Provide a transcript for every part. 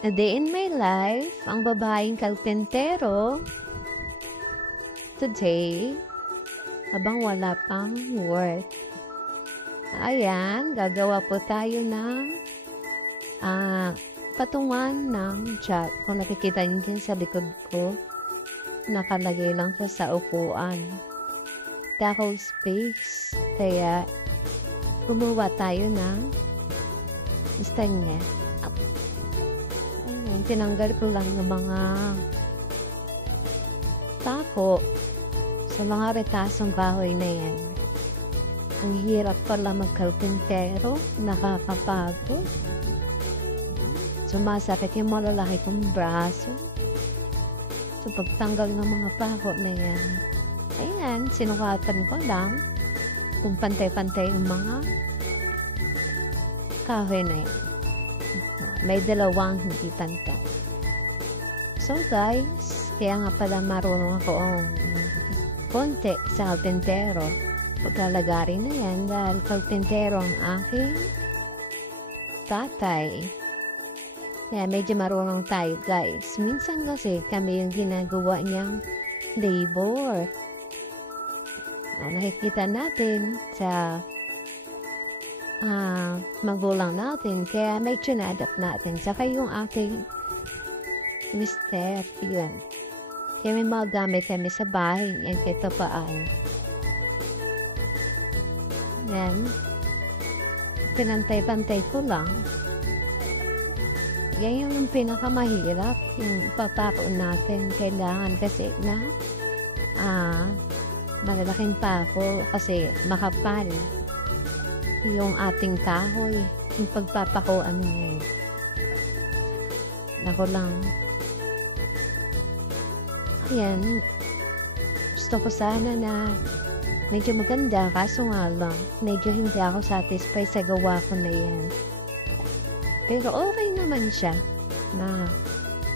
A day in my life, ang babaeng kalpentero. Today, habang wala pang work. Ayan, gagawa po tayo ng patungan ng chat. Kung nakikita niyo din sa likod ko, nakalagay lang siya sa upuan. Tackle space. Kaya, gumawa tayo ng stanya. Ayan, tinanggal ko lang ng mga tako sa mga retasong kahoy na yan. Ang hirap pala magkalpentero, nakakapagod. Sumasakit yung malalaki kong braso. So, pagtanggal ng mga pako na yan, ayan, sinukatan ko lang kung pantay-pantay yung mga kahoy na yan. May dalawang hindi pantay. So, guys, kaya nga pala marunong ako konti sa kalpentero. Paglalagari na yan dahil kalpentero ang aking tatay. Kaya medyo marunong tayo, guys. Minsan kasi kami yung ginagawa niyang labor. Nakikita natin sa magulang natin. Kaya may tsinadapt natin. Saka yung aking mister, yun. Kaya may mga gamit kami sa bahay. Yan, kito paan. Yan. Pinantay-pantay ko lang. Yan yung pinakamahirap, yung papako natin. Kailangan kasi na malalaking pako kasi makapal yung ating kahoy. Yung pagpapakuan niya. Nako lang. Ayan. Gusto ko sana na medyo maganda, kaso nga lang, medyo hindi ako satisfied sa gawa ko na yan. Pero okay naman siya na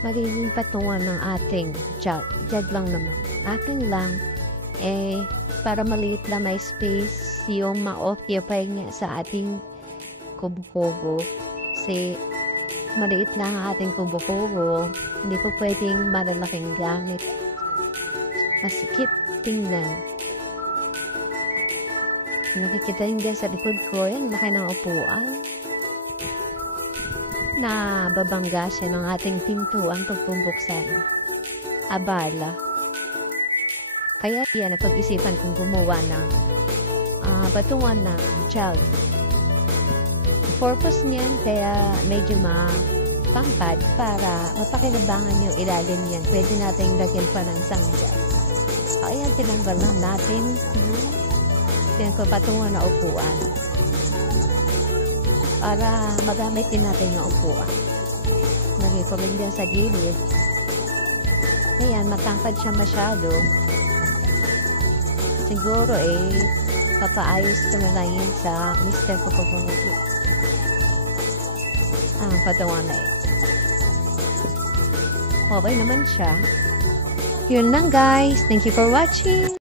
magiging patungan ng ating jug. Jug lang naman. Akin lang, para maliit lang may space yung ma-occupy niya sa ating kubo-kubo. Kasi maliit lang ang ating kubo-kubo. Hindi po pwedeng malalaking gamit. Masikip tingnan. Nakikita yung sa likod ko, yan, laki ng upuan. Na babangga siya ng ating pintuan pagpubuksan. Abala. Kaya yan, napag-isipan kong gumawa ng patungan ng child. Purpose niyan, kaya medyo mapangpad para mapakinabangan yung ilalim niyan. Pwede natin lagyan pa ng sangga. Kaya tinanggal lang natin yung patungan na upuan. Para magamit din natin yung upuan. Lagay ko rin dyan sa gilid. Ayan, matangkad siya masyado. Siguro papaayos ko na lang yun sa mister ko pagpapagod. Patungan na yun. Okay naman siya. Yun lang, guys. Thank you for watching.